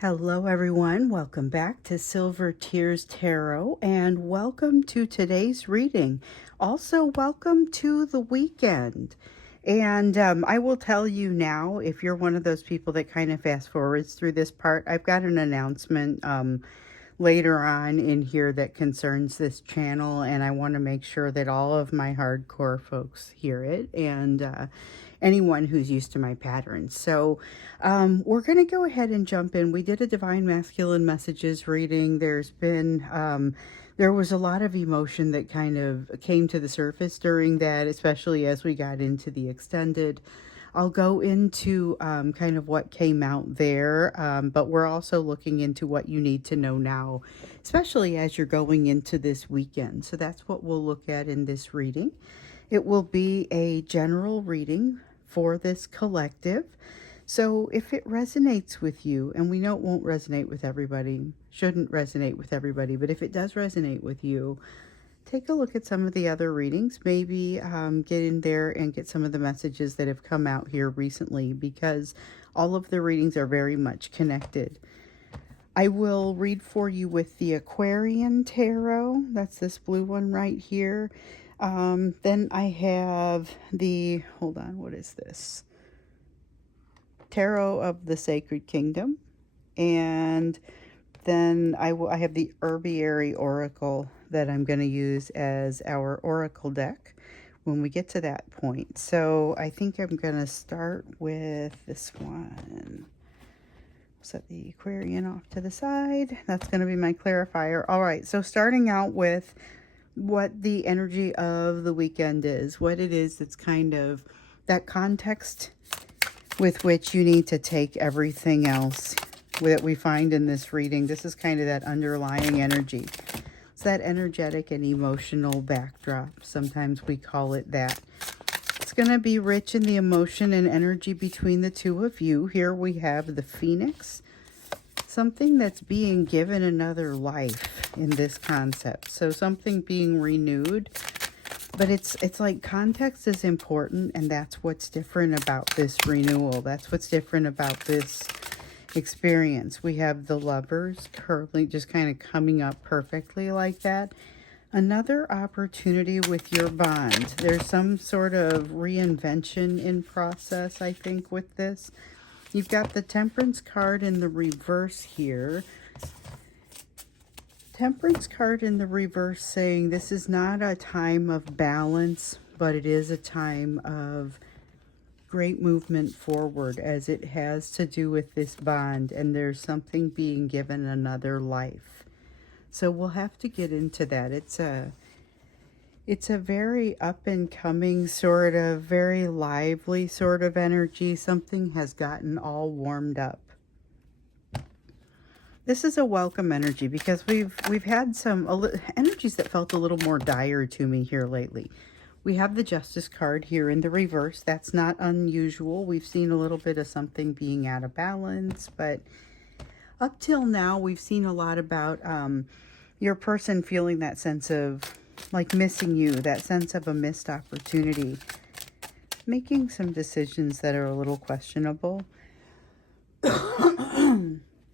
Hello everyone, welcome back to Silver Tears Tarot and welcome to today's reading. Also welcome to the weekend. And I will tell you now, if you're one of those people that kind of fast forwards through this part, I've got an announcement later on in here that concerns this channel, and I want to make sure that all of my hardcore folks hear it, and anyone who's used to my patterns. So we're going to go ahead and jump in. We did a Divine Masculine Messages reading. There was a lot of emotion that kind of came to the surface during that, especially as we got into the extended. I'll go into kind of what came out there, but we're also looking into what you need to know now, especially as you're going into this weekend. So that's what we'll look at in this reading. It will be a general reading for this collective. So if it resonates with you, and we know it won't resonate with everybody, shouldn't resonate with everybody, but if it does resonate with you, take a look at some of the other readings. Maybe get in there and get some of the messages that have come out here recently, because all of the readings are very much connected. I will read for you with the Aquarian Tarot. That's this blue one right here. Then I have the, hold on, what is this? Tarot of the Sacred Kingdom. And then I have the Herbiary Oracle that I'm going to use as our Oracle deck when we get to that point. So I think I'm going to start with this one. Set the Aquarian off to the side. That's going to be my clarifier. All right, so starting out with what the energy of the weekend is, what it is that's kind of that context with which you need to take everything else that we find in this reading. This is kind of that underlying energy. It's that energetic and emotional backdrop. Sometimes we call it that. It's going to be rich in the emotion and energy between the two of you. Here we have the Phoenix, something that's being given another life in this concept. So something being renewed. But it's like context is important, and that's what's different about this renewal. That's what's different about this experience. We have the Lovers currently just kind of coming up perfectly like that. Another opportunity with your bond. There's some sort of reinvention in process, I think, with this. You've got the Temperance card in the reverse here. Temperance card in the reverse saying this is not a time of balance, but it is a time of great movement forward, as it has to do with this bond, and there's something being given another life. So we'll have to get into that. It's a very up and coming sort of, very lively sort of energy. Something has gotten all warmed up. This is a welcome energy, because we've had some energies that felt a little more dire to me here lately. We have the Justice card here in the reverse. That's not unusual. We've seen a little bit of something being out of balance, but up till now, we've seen a lot about your person feeling that sense of like missing you, that sense of a missed opportunity, making some decisions that are a little questionable.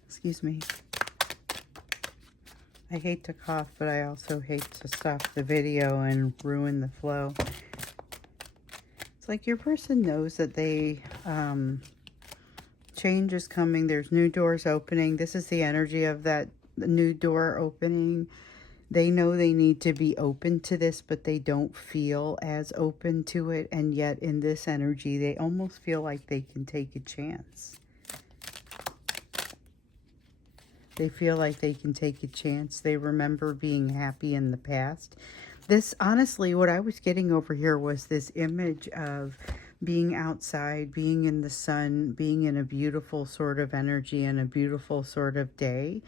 Excuse me. I hate to cough, but I also hate to stop the video and ruin the flow. It's like your person knows that they, change is coming. There's new doors opening. This is the energy of that new door opening. They know they need to be open to this, but they don't feel as open to it. And yet in this energy, they almost feel like they can take a chance. They feel like they can take a chance. They remember being happy in the past. This, honestly, what I was getting over here was this image of being outside, being in the sun, being in a beautiful sort of energy and a beautiful sort of day.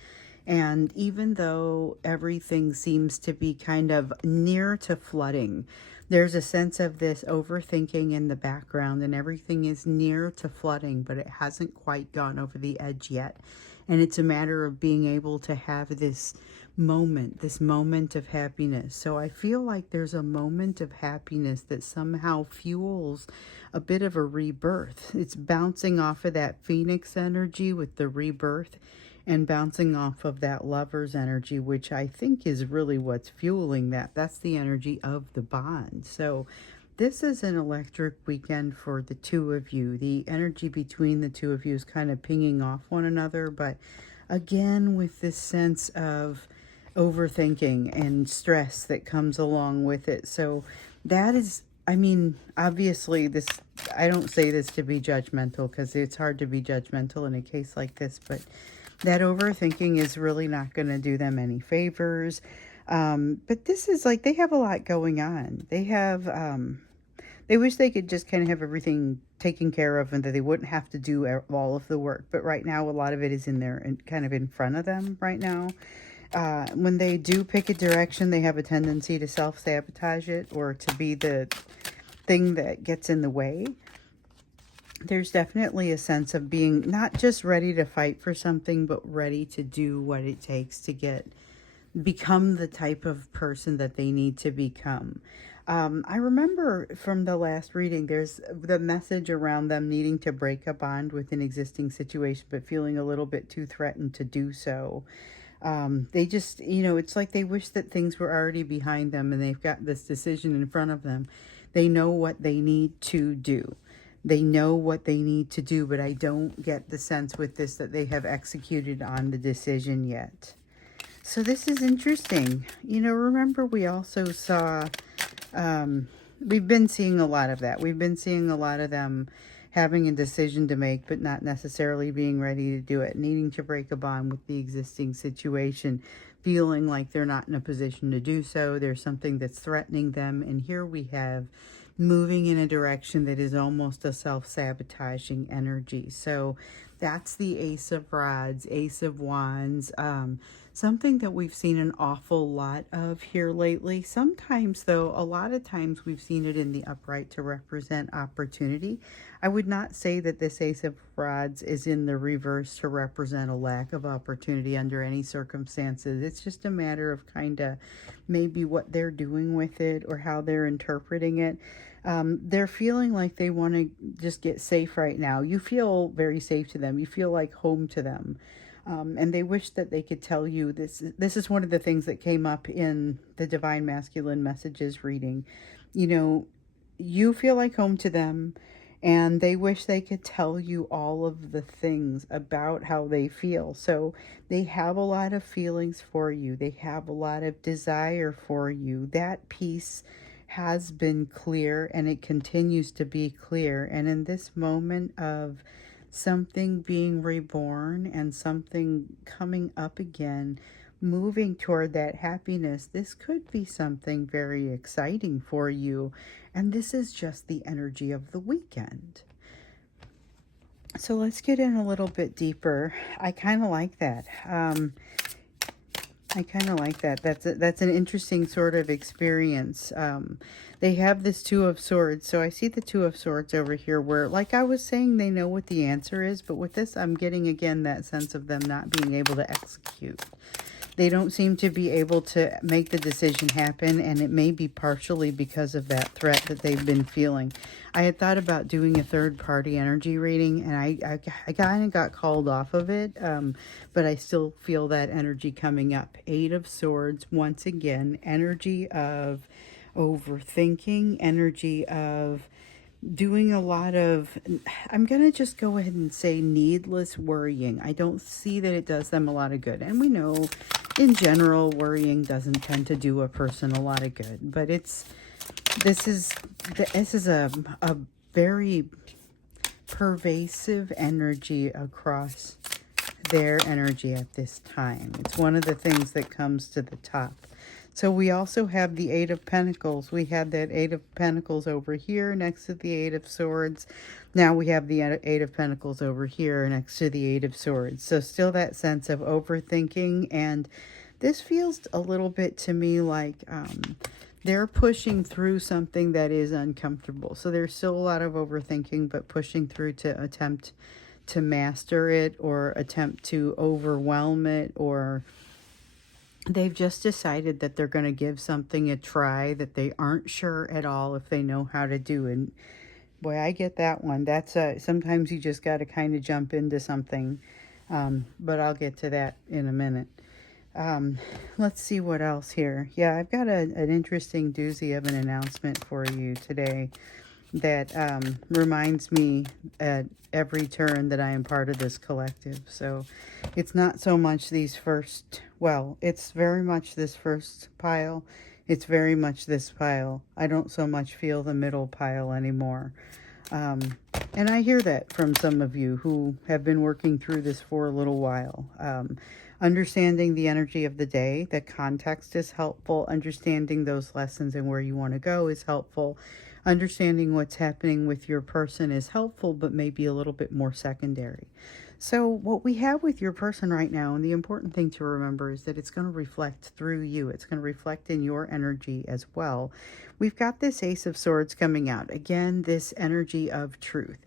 And even though everything seems to be kind of near to flooding, there's a sense of this overthinking in the background, and everything is near to flooding, but it hasn't quite gone over the edge yet. And it's a matter of being able to have this moment, this moment of happiness. So I feel like there's a moment of happiness that somehow fuels a bit of a rebirth. It's bouncing off of that phoenix energy with the rebirth and bouncing off of that lover's energy, which I think is really what's fueling that. That's the energy of the bond. So this is an electric weekend for the two of you. The energy between the two of you is kind of pinging off one another, but again, with this sense of overthinking and stress that comes along with it. So that is, I mean, obviously this, I don't say this to be judgmental, because it's hard to be judgmental in a case like this, but that overthinking is really not going to do them any favors. But this is like, they have a lot going on. They wish they could just kind of have everything taken care of and that they wouldn't have to do all of the work. But right now, a lot of it is in there and kind of in front of them right now. When they do pick a direction, they have a tendency to self-sabotage it or to be the thing that gets in the way. There's definitely a sense of being not just ready to fight for something, but ready to do what it takes to become the type of person that they need to become. I remember from the last reading, there's the message around them needing to break a bond with an existing situation, but feeling a little bit too threatened to do so. They just, it's like they wish that things were already behind them and they've got this decision in front of them. They know what they need to do. They know what they need to do, but I don't get the sense with this that they have executed on the decision yet. So this is interesting. Remember we also saw, we've been seeing a lot of that. We've been seeing a lot of them having a decision to make, but not necessarily being ready to do it, needing to break a bond with the existing situation, feeling like they're not in a position to do so. There's something that's threatening them. And here we have moving in a direction that is almost a self-sabotaging energy. So that's the Ace of Rods, Ace of Wands, something that we've seen an awful lot of here lately. Sometimes, though, a lot of times we've seen it in the upright to represent opportunity. I would not say that this Ace of Rods is in the reverse to represent a lack of opportunity under any circumstances. It's just a matter of kind of maybe what they're doing with it or how they're interpreting it. They're feeling like they want to just get safe right now. You feel very safe to them. You feel like home to them. And they wish that they could tell you this. This is one of the things that came up in the Divine Masculine Messages reading. You feel like home to them, and they wish they could tell you all of the things about how they feel. So they have a lot of feelings for you. They have a lot of desire for you. That piece has been clear, and it continues to be clear. And in this moment of something being reborn and something coming up again, moving toward that happiness, this could be something very exciting for you. And this is just the energy of the weekend. So let's get in a little bit deeper. I kind of like that. That's an interesting sort of experience. They have this Two of Swords. So I see the Two of Swords over here where, like I was saying, they know what the answer is. But with this, I'm getting, again, that sense of them not being able to execute. They don't seem to be able to make the decision happen, and it may be partially because of that threat that they've been feeling. I had thought about doing a third-party energy reading, and I kind of got called off of it, but I still feel that energy coming up. Eight of Swords, once again, energy of overthinking, energy of doing a lot of, I'm going to just go ahead and say needless worrying. I don't see that it does them a lot of good. And we know in general, worrying doesn't tend to do a person a lot of good, but this is a very pervasive energy across their energy at this time. It's one of the things that comes to the top. So we also have the Eight of Pentacles. We had that Eight of Pentacles over here next to the Eight of Swords. Now we have the Eight of Pentacles over here next to the Eight of Swords. So still that sense of overthinking. And this feels a little bit to me like they're pushing through something that is uncomfortable. So there's still a lot of overthinking, but pushing through to attempt to master it or attempt to overwhelm it or they've just decided that they're going to give something a try that they aren't sure at all if they know how to do. And boy, I get that one. That's sometimes you just got to kind of jump into something. But I'll get to that in a minute. Um, let's see what else here. Yeah, I've got an interesting doozy of an announcement for you today that reminds me at every turn that I am part of this collective. So it's not so much these first, well, it's very much this first pile. It's very much this pile. I don't so much feel the middle pile anymore. Um, and I hear that from some of you who have been working through this for a little while. Understanding the energy of the day, the context is helpful. Understanding those lessons and where you want to go is helpful. Understanding what's happening with your person is helpful, but maybe a little bit more secondary. So what we have with your person right now, and the important thing to remember is that it's going to reflect through you. It's going to reflect in your energy as well. We've got this Ace of Swords coming out. Again, this energy of truth.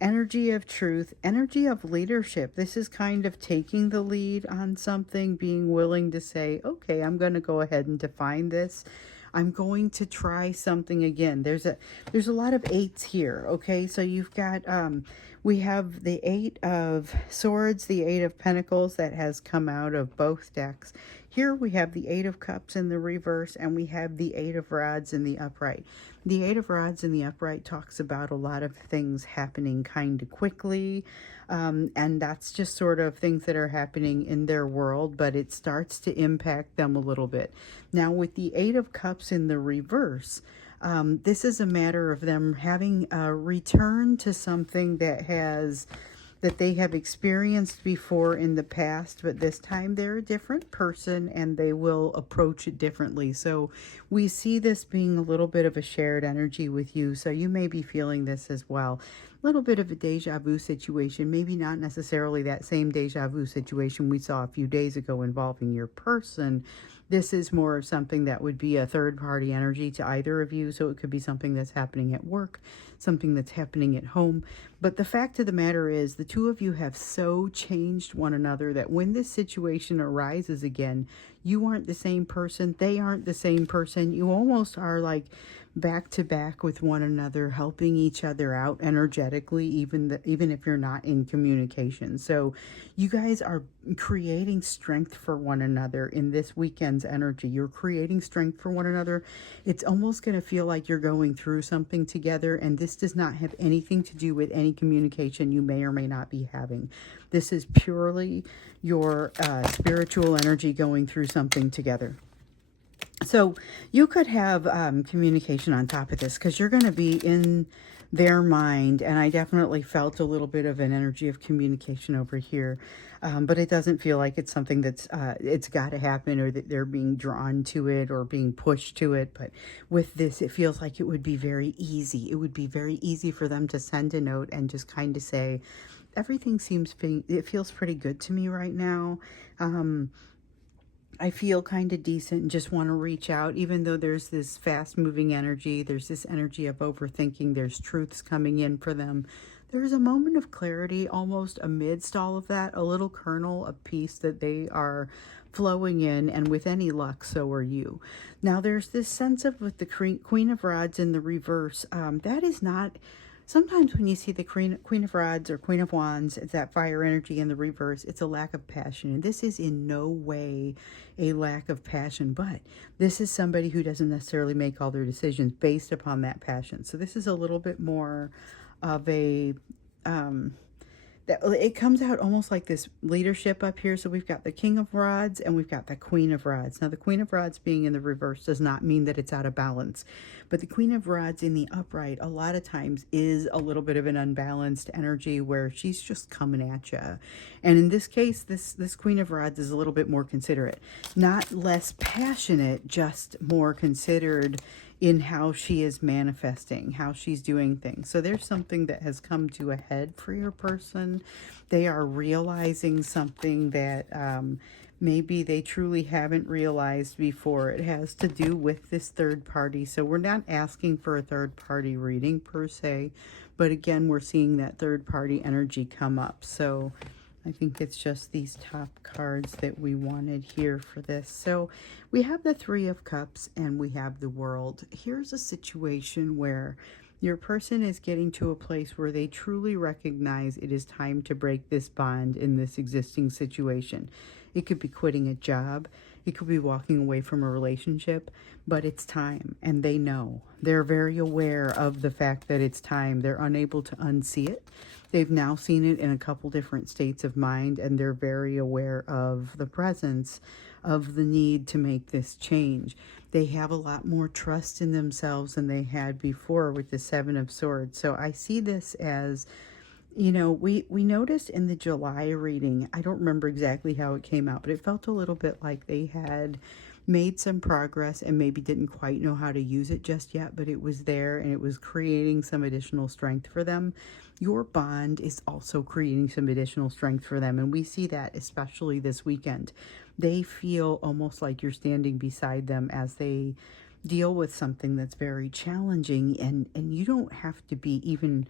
Energy of truth, energy of leadership. This is kind of taking the lead on something, being willing to say, okay, I'm going to go ahead and define this. I'm going to try something again. There's a lot of eights here, okay? So you've got we have the Eight of Swords, the Eight of Pentacles that has come out of both decks. Here we have the Eight of Cups in the reverse, and we have the Eight of Rods in the upright. The Eight of Rods in the upright talks about a lot of things happening kind of quickly, and that's just sort of things that are happening in their world, but it starts to impact them a little bit. Now with the Eight of Cups in the reverse, this is a matter of them having a return to something that they have experienced before in the past, but this time they're a different person and they will approach it differently. So we see this being a little bit of a shared energy with you. So you may be feeling this as well. A little bit of a deja vu situation, maybe not necessarily that same deja vu situation we saw a few days ago involving your person. This is more of something that would be a third-party energy to either of you. So it could be something that's happening at work, something that's happening at home. But the fact of the matter is the two of you have so changed one another that when this situation arises again, you aren't the same person. They aren't the same person. You almost are like back to back with one another, helping each other out energetically, even if you're not in communication. So you guys are creating strength for one another in this weekend's energy. You're creating strength for one another. It's almost going to feel like you're going through something together, and this does not have anything to do with any communication you may or may not be having. This is purely your spiritual energy going through something together. So you could have communication on top of this because you're going to be in their mind, and I definitely felt a little bit of an energy of communication over here, but it doesn't feel like it's something that's it's got to happen or that they're being drawn to it or being pushed to it. But with this, it feels like it would be very easy. It would be very easy for them to send a note and just kind of say, everything it feels pretty good to me right now. I feel kind of decent and just want to reach out, even though there's this fast moving energy, there's this energy of overthinking, there's truths coming in for them. There's a moment of clarity almost amidst all of that, a little kernel of peace that they are flowing in, and with any luck, so are you. Now, there's this sense of with the Queen of Rods in the reverse, that is not... Sometimes when you see the Queen of Rods or Queen of Wands, it's that fire energy in the reverse, it's a lack of passion. And this is in no way a lack of passion, but this is somebody who doesn't necessarily make all their decisions based upon that passion. So this is a little bit more of a... that it comes out almost like this leadership up here. So we've got the King of Rods and we've got the Queen of Rods. Now the Queen of Rods being in the reverse does not mean that it's out of balance, but the Queen of Rods in the upright a lot of times is a little bit of an unbalanced energy where she's just coming at you. And in this case, this Queen of Rods is a little bit more considerate, not less passionate, just more considered in how she is manifesting, how she's doing things. So there's something that has come to a head for your person. They are realizing something that maybe they truly haven't realized before. It has to do with this third party. So we're not asking for a third party reading per se, but again, we're seeing that third party energy come up. So I think it's just these top cards that we wanted here for this. So we have the Three of Cups and we have the World. Here's a situation where your person is getting to a place where they truly recognize it is time to break this bond in this existing situation. It could be quitting a job. It could be walking away from a relationship, but it's time, and they know. They're very aware of the fact that it's time. They're unable to unsee it. They've now seen it in a couple different states of mind, and they're very aware of the presence of the need to make this change. They have a lot more trust in themselves than they had before with the Seven of Swords. So I see this as, you know, we noticed in the July reading, I don't remember exactly how it came out, but it felt a little bit like they had made some progress and maybe didn't quite know how to use it just yet, but it was there and it was creating some additional strength for them. Your bond is also creating some additional strength for them, and we see that especially this weekend. They feel almost like you're standing beside them as they deal with something that's very challenging, and you don't have to be even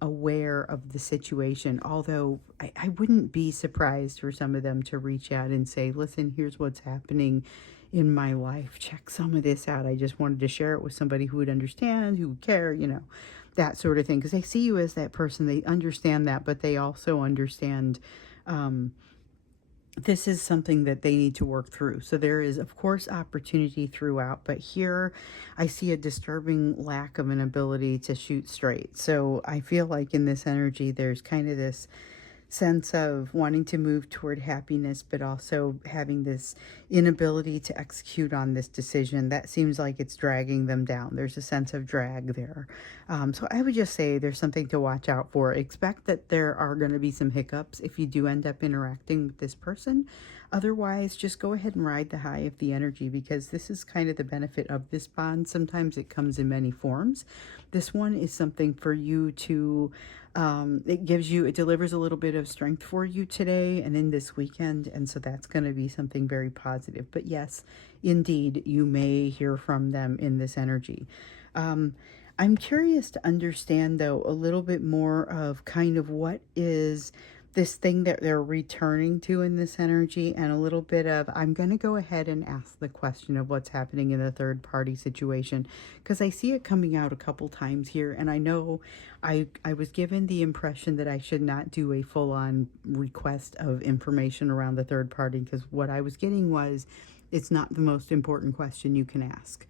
aware of the situation, although I wouldn't be surprised for some of them to reach out and say, listen, here's what's happening in my life. Check some of this out. I just wanted to share it with somebody who would understand, who would care, you know, that sort of thing. Because they see you as that person. They understand that, but they also understand this is something that they need to work through. So there is, of course, opportunity throughout, but here I see a disturbing lack of an ability to shoot straight. So I feel like in this energy, there's kind of this sense of wanting to move toward happiness, but also having this inability to execute on this decision. That seems like it's dragging them down. There's a sense of drag there. So I would just say there's something to watch out for. Expect that there are going to be some hiccups if you do end up interacting with this person. Otherwise, just go ahead and ride the high of the energy, because this is kind of the benefit of this bond. Sometimes it comes in many forms. This one is something for you to it delivers a little bit of strength for you today and in this weekend, and so that's going to be something very positive. But yes, indeed, you may hear from them in this energy. I'm curious to understand, though, a little bit more of kind of what is this thing that they're returning to in this energy, and a little bit of, I'm going to go ahead and ask the question of what's happening in the third party situation, because I see it coming out a couple times here, and I know I was given the impression that I should not do a full-on request of information around the third party, because what I was getting was, it's not the most important question you can ask.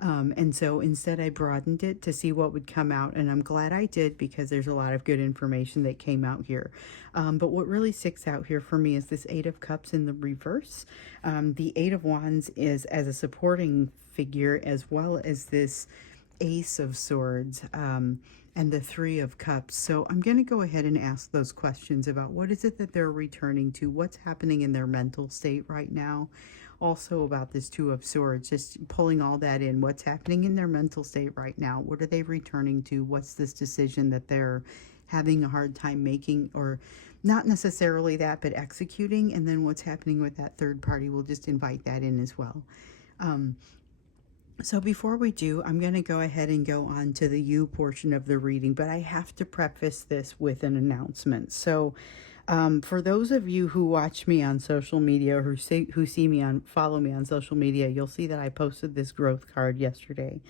And so instead I broadened it to see what would come out, and I'm glad I did, because there's a lot of good information that came out here. But what really sticks out here for me is this Eight of Cups in the reverse. The Eight of Wands is as a supporting figure, as well as this Ace of Swords, and the Three of Cups. So I'm going to go ahead and ask those questions about what is it that they're returning to, what's happening in their mental state right now. Also about this Two of Swords, just pulling all that in. What's happening in their mental state right now? What are they returning to? What's this decision that they're having a hard time making, or not necessarily that, but executing? And then what's happening with that third party? We'll just invite that in as well. So before we do, I'm going to go ahead and go on to the you portion of the reading, but I have to preface this with an announcement. So for those of you who watch me on social media, or follow me on social media, you'll see that I posted this growth card yesterday.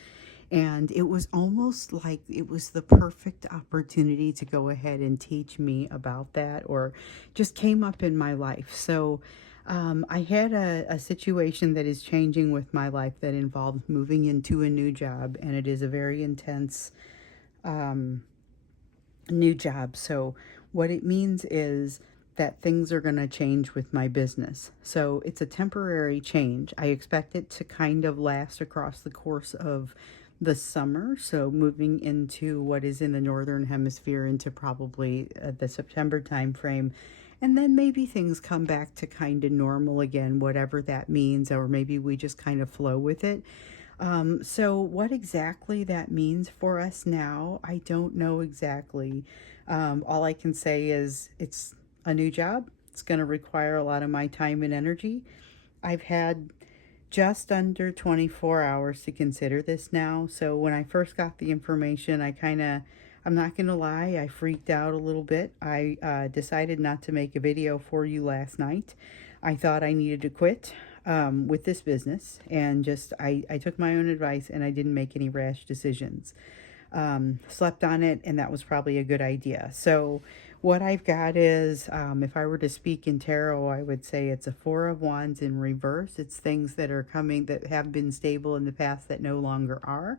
And it was almost like it was the perfect opportunity to go ahead and teach me about that, or just came up in my life. So I had a situation that is changing with my life that involved moving into a new job, and it is a very intense new job. So what it means is that things are going to change with my business. So it's a temporary change. I expect it to kind of last across the course of the summer. So moving into what is in the northern hemisphere into probably the September time frame. And then maybe things come back to kind of normal again, whatever that means, or maybe we just kind of flow with it. So what exactly that means for us now, I don't know exactly. All I can say is it's a new job. It's going to require a lot of my time and energy. I've had just under 24 hours to consider this now. So when I first got the information, I I'm not going to lie, I freaked out a little bit. I decided not to make a video for you last night. I thought I needed to quit with this business, and just I took my own advice and I didn't make any rash decisions. Slept on it, and that was probably a good idea. So what I've got is, if I were to speak in tarot, I would say it's a Four of Wands in reverse. It's things that are coming that have been stable in the past that no longer are.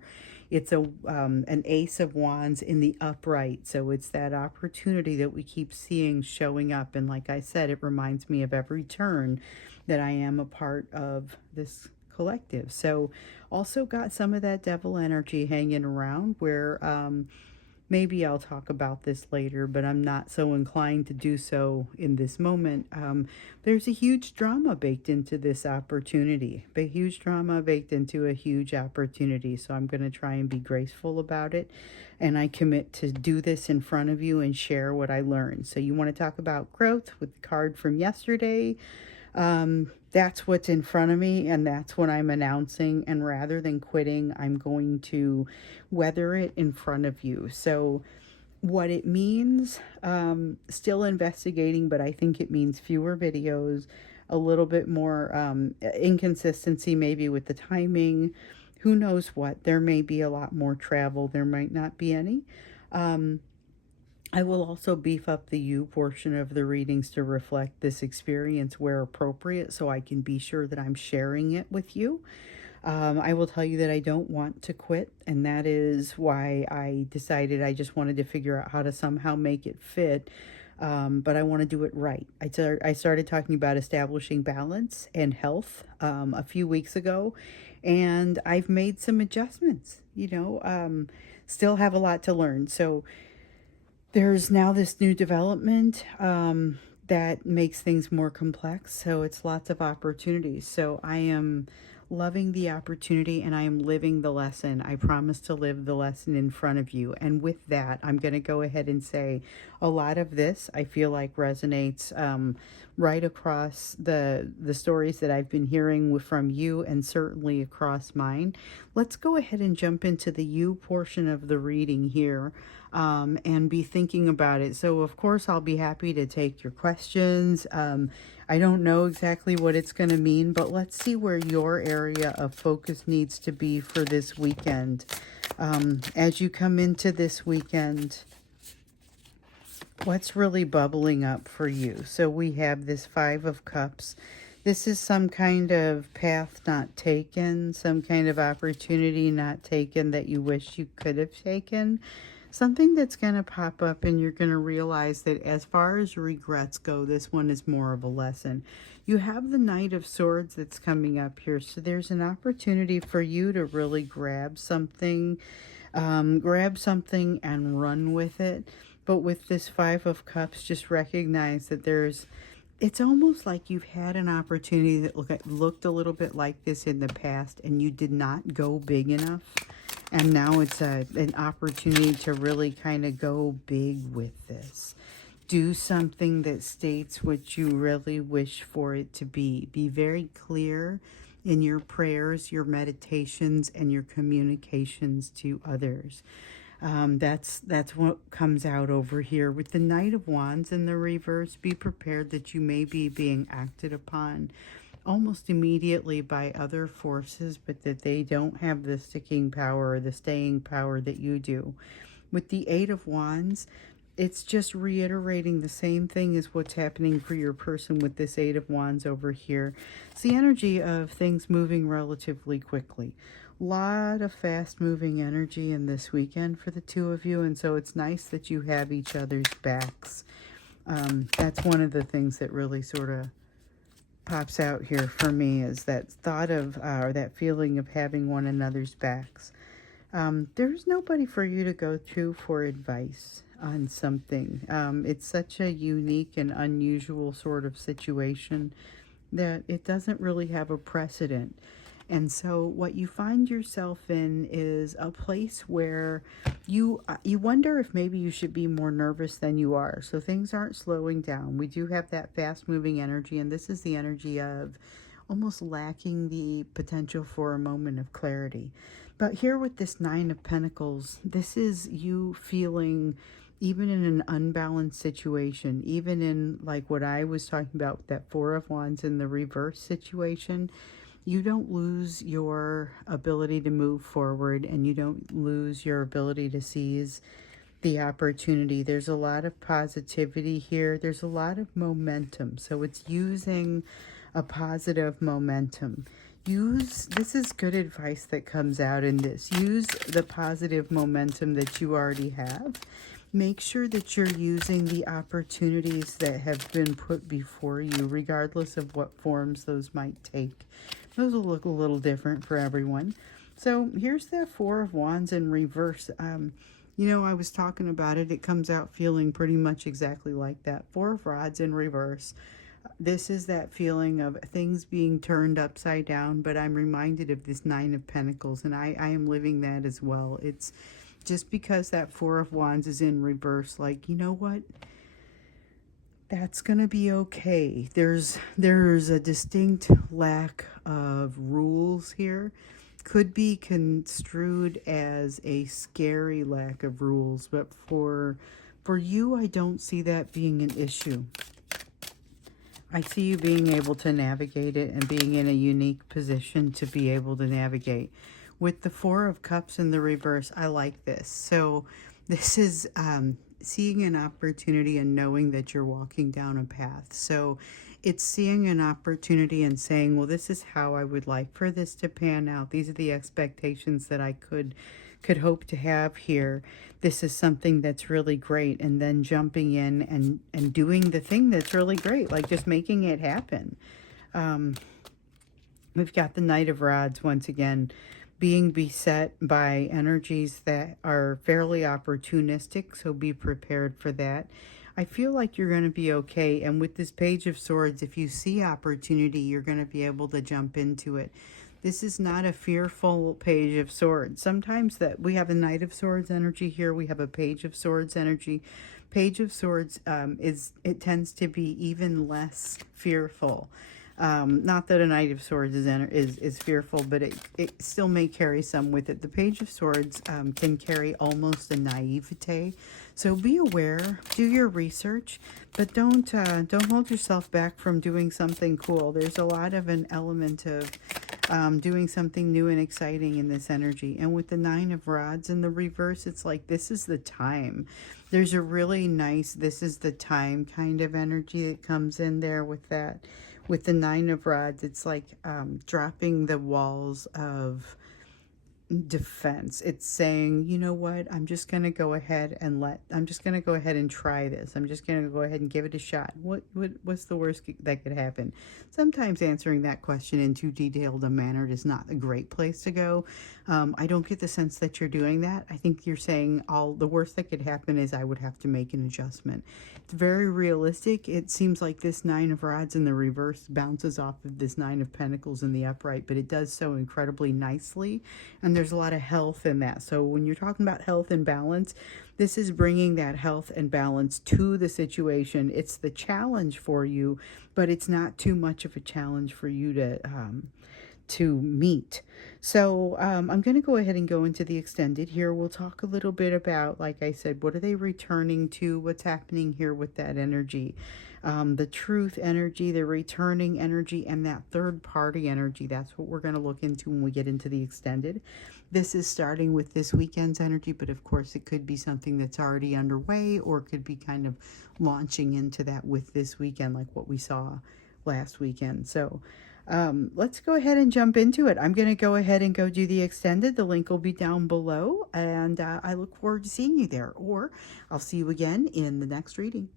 It's an Ace of Wands in the upright. So it's that opportunity that we keep seeing showing up. And like I said, it reminds me of every turn that I am a part of this collective. So also got some of that devil energy hanging around where maybe I'll talk about this later, but I'm not so inclined to do so in this moment. There's a huge drama baked into this opportunity, a huge drama baked into a huge opportunity. So I'm going to try and be graceful about it. And I commit to do this in front of you and share what I learned. So you want to talk about growth with the card from yesterday. That's what's in front of me, and that's what I'm announcing. And rather than quitting, I'm going to weather it in front of you. So what it means, still investigating, but I think it means fewer videos, a little bit more inconsistency maybe with the timing. Who knows what? There may be a lot more travel. There might not be any. I will also beef up the you portion of the readings to reflect this experience where appropriate, so I can be sure that I'm sharing it with you. I will tell you that I don't want to quit, and that is why I decided I just wanted to figure out how to somehow make it fit, but I want to do it right. I started talking about establishing balance and health a few weeks ago, and I've made some adjustments, still have a lot to learn. So there's now this new development that makes things more complex. So it's lots of opportunities. So I am loving the opportunity and I am living the lesson. I promise to live the lesson in front of you. And with that, I'm going to go ahead and say a lot of this I feel like resonates right across the stories that I've been hearing from you, and certainly across mine. Let's go ahead and jump into the you portion of the reading here. And be thinking about it. So of course I'll be happy to take your questions. I don't know exactly what it's going to mean, but let's see where your area of focus needs to be for this weekend. As you come into this weekend, what's really bubbling up for you? So we have this Five of Cups. This is some kind of path not taken, some kind of opportunity not taken that you wish you could have taken. Something that's going to pop up, and you're going to realize that as far as regrets go, this one is more of a lesson. You have the Knight of Swords that's coming up here. So there's an opportunity for you to really grab something and run with it. But with this Five of Cups, just recognize that it's almost like you've had an opportunity that looked a little bit like this in the past, and you did not go big enough. And now it's an opportunity to really kind of go big with this. Do something that states what you really wish for it to be. Be very clear in your prayers, your meditations, and your communications to others. That's what comes out over here. With the Knight of Wands in the reverse, be prepared that you may be being acted upon almost immediately by other forces, but that they don't have the sticking power or the staying power that you do. With the Eight of Wands, it's just reiterating the same thing as what's happening for your person with this Eight of Wands over here. It's the energy of things moving relatively quickly. Lot of fast moving energy in this weekend for the two of you, and so it's nice that you have each other's backs. That's one of the things that really sort of pops out here for me, is that thought of or that feeling of having one another's backs. There's nobody for you to go to for advice on something. It's such a unique and unusual sort of situation that it doesn't really have a precedent. And so what you find yourself in is a place where you wonder if maybe you should be more nervous than you are. So things aren't slowing down. We do have that fast moving energy, and this is the energy of almost lacking the potential for a moment of clarity. But here with this Nine of Pentacles, this is you feeling, even in an unbalanced situation, even in like what I was talking about, that Four of Wands in the reverse situation, you don't lose your ability to move forward, and you don't lose your ability to seize the opportunity. There's a lot of positivity here. There's a lot of momentum. So it's using a positive momentum. This is good advice that comes out in this. Use the positive momentum that you already have. Make sure that you're using the opportunities that have been put before you, regardless of what forms those might take. Those will look a little different for everyone. So here's that Four of Wands in reverse. You know, I was talking about it. It comes out feeling pretty much exactly like that. Four of Rods in reverse. This is that feeling of things being turned upside down, but I'm reminded of this Nine of Pentacles, and I am living that as well. It's just because that Four of Wands is in reverse, like, you know what? That's going to be okay. There's a distinct lack of rules here. Could be construed as a scary lack of rules, but for you, I don't see that being an issue. I see you being able to navigate it and being in a unique position to be able to navigate. With the Four of Cups in the reverse, I like this. So this is seeing an opportunity and knowing that you're walking down a path. So it's seeing an opportunity and saying, well, this is how I would like for this to pan out. These are the expectations that I could hope to have here. This is something that's really great, and then jumping in and doing the thing that's really great, like just making it happen. We've got the Knight of Rods once again, being beset by energies that are fairly opportunistic, so be prepared for that. I feel like you're going to be okay, and with this Page of Swords, if you see opportunity, you're going to be able to jump into it. This is not a fearful Page of Swords. Sometimes that we have a Knight of Swords energy here, we have a Page of Swords energy. Page of Swords it tends to be even less fearful. Not that a Knight of Swords is fearful, but it still may carry some with it. The Page of Swords can carry almost a naivete. So be aware, do your research, but don't hold yourself back from doing something cool. There's a lot of an element of doing something new and exciting in this energy. And with the Nine of Rods in the reverse, it's like this is the time. There's a really nice this is the time kind of energy that comes in there with that. With the Nine of Rods, it's like dropping the walls of defense. It's saying, you know what, I'm just going to go ahead and try this. I'm just going to go ahead and give it a shot. What's the worst that could happen? Sometimes answering that question in too detailed a manner is not a great place to go. I don't get the sense that you're doing that. I think you're saying the worst that could happen is I would have to make an adjustment. It's very realistic. It seems like this Nine of Rods in the reverse bounces off of this Nine of Pentacles in the upright, but it does so incredibly nicely, and there's a lot of health in that. So when you're talking about health and balance, this is bringing that health and balance to the situation. It's the challenge for you, but it's not too much of a challenge for you to meet. So I'm going to go ahead and go into the extended here. We'll talk a little bit about, like I said, what are they returning to? What's happening here with that energy? The truth energy, the returning energy, and that third party energy. That's what we're going to look into when we get into the extended. This is starting with this weekend's energy, but of course it could be something that's already underway, or could be kind of launching into that with this weekend, like what we saw last weekend. So let's go ahead and jump into it. I'm going to go ahead and go do the extended. The link will be down below, and I look forward to seeing you there, or I'll see you again in the next reading.